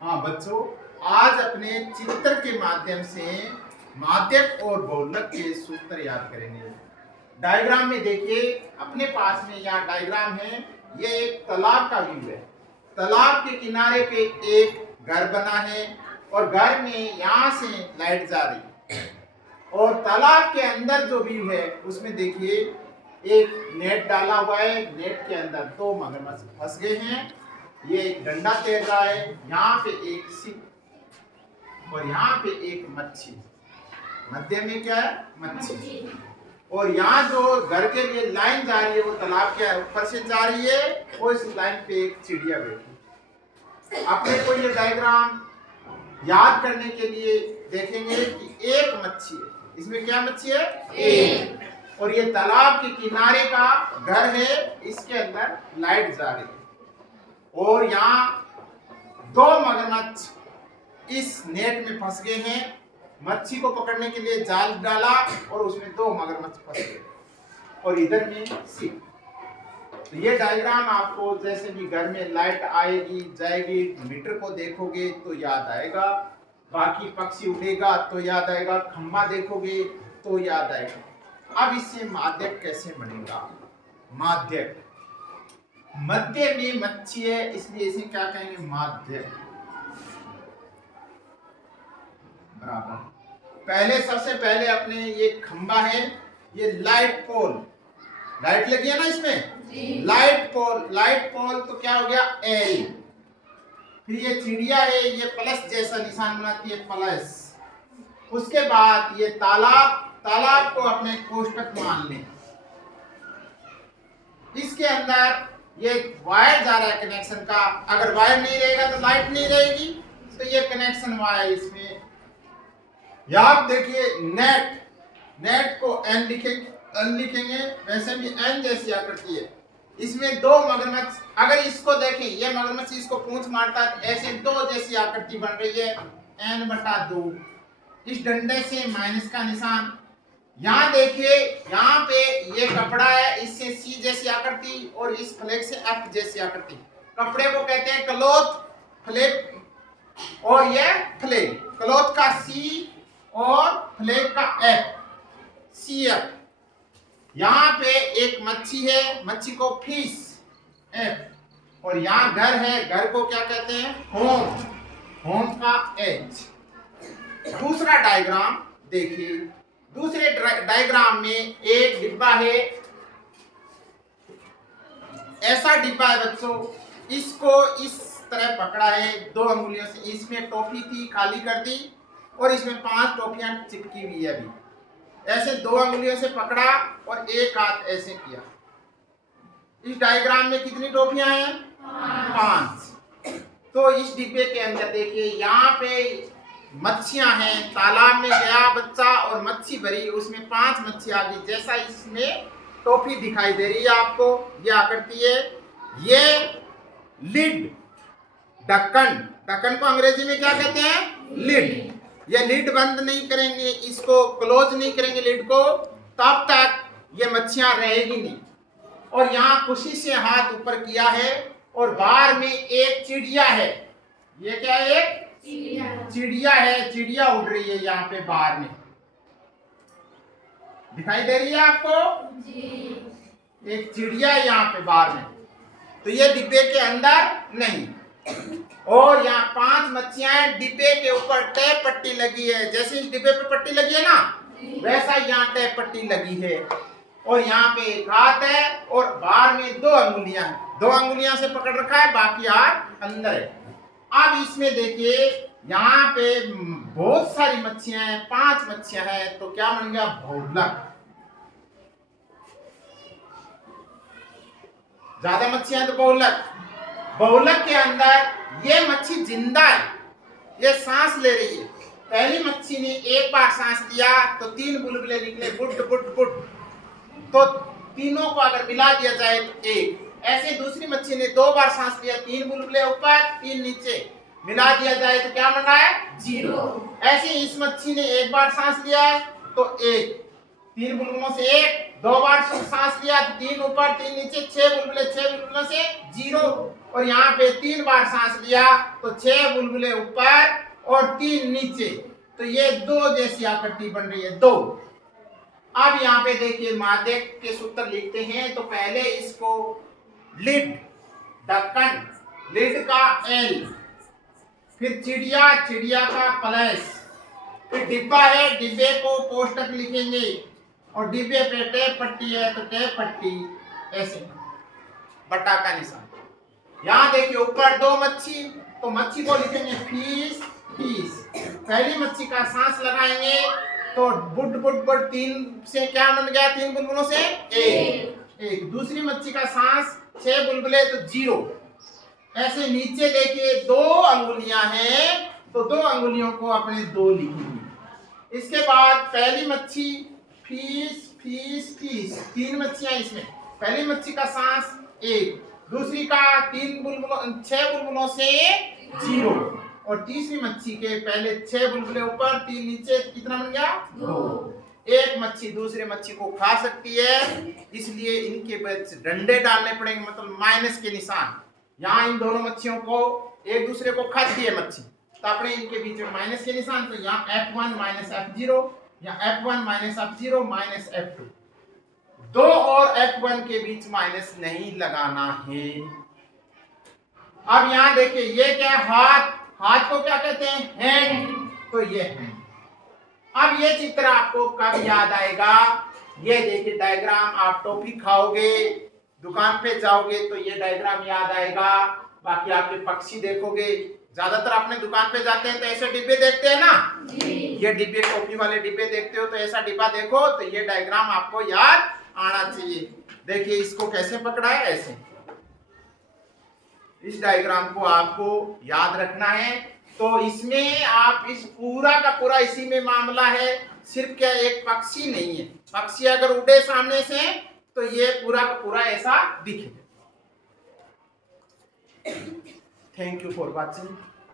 हाँ बच्चों, आज अपने चित्र के माध्यम से माध्यक और बहुलक के सूत्र याद करेंगे। डायग्राम में देखिए, अपने पास में यहाँ डायग्राम है। ये एक तालाब का व्यू है। तालाब के किनारे पे एक घर बना है और घर में यहाँ से लाइट जा रही है। और तालाब के अंदर जो व्यू है उसमें देखिए एक नेट डाला हुआ है। नेट के अंदर दो मगरमच्छ फंस गए हैं। ये एक डंडा तैर रहा है, यहाँ पे एक सिप और यहाँ पे एक मच्छी। मध्य में क्या है? मच्छी। और यहाँ जो घर के लिए लाइन जा रही है वो तालाब के ऊपर से जा रही है और इस लाइन पे एक चिड़िया बैठी। अपने को ये डायग्राम याद करने के लिए देखेंगे कि एक मच्छी है। इसमें क्या मच्छी है? एक। और ये तालाब के किनारे का घर है, इसके अंदर लाइट जा रही है। और यहाँ दो मगरमच्छ इस नेट में फंस गए हैं। मच्छी को पकड़ने के लिए जाल डाला और उसमें दो मगरमच्छ फंस गए और इधर में सिप। तो ये डायग्राम आपको जैसे भी घर में लाइट आएगी जाएगी, मीटर को देखोगे तो याद आएगा, बाकी पक्षी उड़ेगा तो याद आएगा, खंबा देखोगे तो याद आएगा। अब इससे माध्यक कैसे बनेगा? माध्यक, मध्य में मच्छी है इसलिए इसे क्या कहेंगे? माध्यक। बराबर। पहले सबसे पहले अपने ये खंबा है, ये लाइट पोल, लाइट लगी है ना इसमें, लाइट पोल तो क्या हो गया? एल। फिर ये चिड़िया है, ये प्लस जैसा निशान बनाती है, प्लस। उसके बाद ये तालाब को अपने कोष्टक मान लें। इसके अंदर ये वायर जा रहा है कनेक्शन का। अगर वायर नहीं रहेगा तो लाइट नहीं रहेगी, तो ये कनेक्शन वायर इसमें। आप देखिए नेट को एन लिखेंगे, वैसे भी एन जैसी आकृति है। इसमें दो मगरमच्छ, अगर इसको देखें, ये मगरमच्छ इसको पूंछ मारता है, ऐसे दो जैसी आकृति बन रही है, n/2। इस डंडे से माइनस का निशान। यहाँ देखिए, यहाँ पे ये कपड़ा है, इससे सी जैसी आकृति और इस फ्लैग से एफ जैसी आकृति। कपड़े को कहते हैं क्लॉथ, फ्लैग और ये फ्लैग। क्लॉथ का सी और फ्लैग का एफ, CF। यहाँ पे एक मच्छी है, मच्छी को फिश, F। और यहाँ घर है, घर को क्या कहते हैं? होम का H। दूसरा डायग्राम देखिए, दूसरे डायग्राम में एक डिब्बा है। ऐसा डिब्बा है बच्चों, इसको इस तरह पकड़ा है दो अंगुलियों से। इसमें टॉफी थी, खाली कर दी और इसमें 5 टॉफियां चिपकी हुई है। अभी ऐसे दो अंगुलियों से पकड़ा और एक हाथ ऐसे किया। इस डायग्राम में कितनी टॉफियां हैं? 5। तो इस डिब्बे के अंदर देखिए, यहाँ पे मच्छियां हैं। तालाब में गया बच्चा और मच्छी भरी, उसमें 5 मच्छी आ गई। जैसा इसमें टोपी दिखाई दे रही है आपको, ये आकृति है। ये लिड, ढक्कन को अंग्रेजी में क्या कहते हैं? लिड। ये लिड बंद नहीं करेंगे, इसको क्लोज नहीं करेंगे लिड को, तब तक ये मच्छियां रहेगी नहीं। और यहाँ खुशी से हाथ ऊपर किया है और बाहर में एक चिड़िया है। ये क्या है? एक चिड़िया है, चिड़िया उड़ रही है यहाँ पे बाहर में, दिखाई दे रही है आपको जी। एक चिड़िया है यहाँ पे बाहर में। तो ये डिब्बे के अंदर नहीं। और यहाँ 5 मच्छियां हैं। डिब्बे के ऊपर टैप पट्टी लगी है, जैसे इस डिब्बे पे पट्टी लगी है ना, वैसा यहाँ टैप पट्टी लगी है। और यहाँ पे एक हाथ है और बाहर में 2 अंगुलियां हैं। 2 अंगुलियां से पकड़ रखा है, बाकी हाथ अंदर है। अब इसमें देखिए, यहाँ पे बहुत सारी मच्छियां हैं, 5 मच्छियां हैं, तो क्या बन गया? बहुलक। ज्यादा मच्छियां तो बहुलक। बहुलक के अंदर ये मच्छी जिंदा है, ये सांस ले रही है। पहली मच्छी ने एक बार सांस लिया तो 3 बुलबुले निकले, बुट बुट बुट। तो तीनों को अगर मिला दिया जाए तो 1। ऐसे दूसरी मच्छी ने 2 बार सांस लिया, 3 बुलबुले ऊपर 3 नीचे, मिला दिया जाए तो क्या बन रहा है? 0। ऐसे इस मच्छी ने एक बार सांस लिया है तो 1, 3 बुलबुलों से 1, 2 बार सांस लिया तो 3 ऊपर 3 नीचे, 6 बुलबुले, 6 बुलबुलों से 0। और यहाँ पे 3 बार सांस लिया तो 6 बुलबुले ऊपर और 3 नीचे, तो ये 2 जैसी आकृति बन रही है, 2। अब यहाँ पे देखिए माध्यक के सूत्र लिखते हैं, तो पहले इसको लिड, ढक्कन, लिड का L, फिर चिड़िया, चिड़िया का प्लस, फिर डिब्बा है, डिब्बे को कोष्टक लिखेंगे, और डिब्बे पे टेप पट्टी है तो टेप पट्टी, ऐसे बट्टा का निशान। यहाँ देखिए ऊपर 2 मच्छी, तो मच्छी को लिखेंगे फिश, फिश। पहली मच्छी का सांस लगाएंगे तो बुट बुट बुट 3 से क्या बन गया, 3 बुलबुलों से 1। दूसरी मच्छी का सांस 6 बुलबुले तो 0। ऐसे नीचे देखिए 2 अंगुलियां हैं, तो 2 अंगुलियों को अपने 2 लिखेंगे। इसके बाद पहली मच्छी फिश, फिश, फिश, 3 मच्छियां इसमें। पहली मच्छी का सांस 1, दूसरी का 6 बुलबुलों से 0, और तीसरी मच्छी के पहले 6 बुलबुले ऊपर 3 नीचे, कितना बन गया, 2। एक मच्छी दूसरे मच्छी को खा सकती है, इसलिए इनके बीच डंडे डालने पड़ेंगे, मतलब माइनस के निशान। यहाँ इन दोनों मच्छियों को एक दूसरे को खाती है मच्छी, तो अपने इनके बीच में माइनस के निशान, तो यहाँ F1 माइनस F0, या F1 minus F0 minus F2। 2 और F1 के बीच माइनस नहीं लगाना है। अब यहाँ देखिए ये क्या है, हाथ, हाथ को क्या कहते हैं, हैंड, तो ये हैंड। अब ये चित्र आपको कब याद आएगा, ये देखिए डायग्राम, आप टॉफी खाओगे, दुकान पे जाओगे तो ये डायग्राम याद आएगा। बाकी आपके पक्षी देखोगे, ज्यादातर आपने दुकान पे जाते हैं तो ऐसे डिब्बे देखते हैं ना, ये डिब्बे, टॉफी वाले डिब्बे देखते हो तो ऐसा डिब्बा देखो, तो ये डायग्राम आपको याद आना चाहिए। देखिए इसको कैसे पकड़ा है, ऐसे। इस डायग्राम को आपको याद रखना है। तो इसमें आप इस पूरा का पूरा इसी में मामला है, सिर्फ क्या एक पक्षी नहीं है, पक्षी अगर उड़े सामने से तो ये पूरा का पूरा ऐसा दिखेगा। Thank you for watching.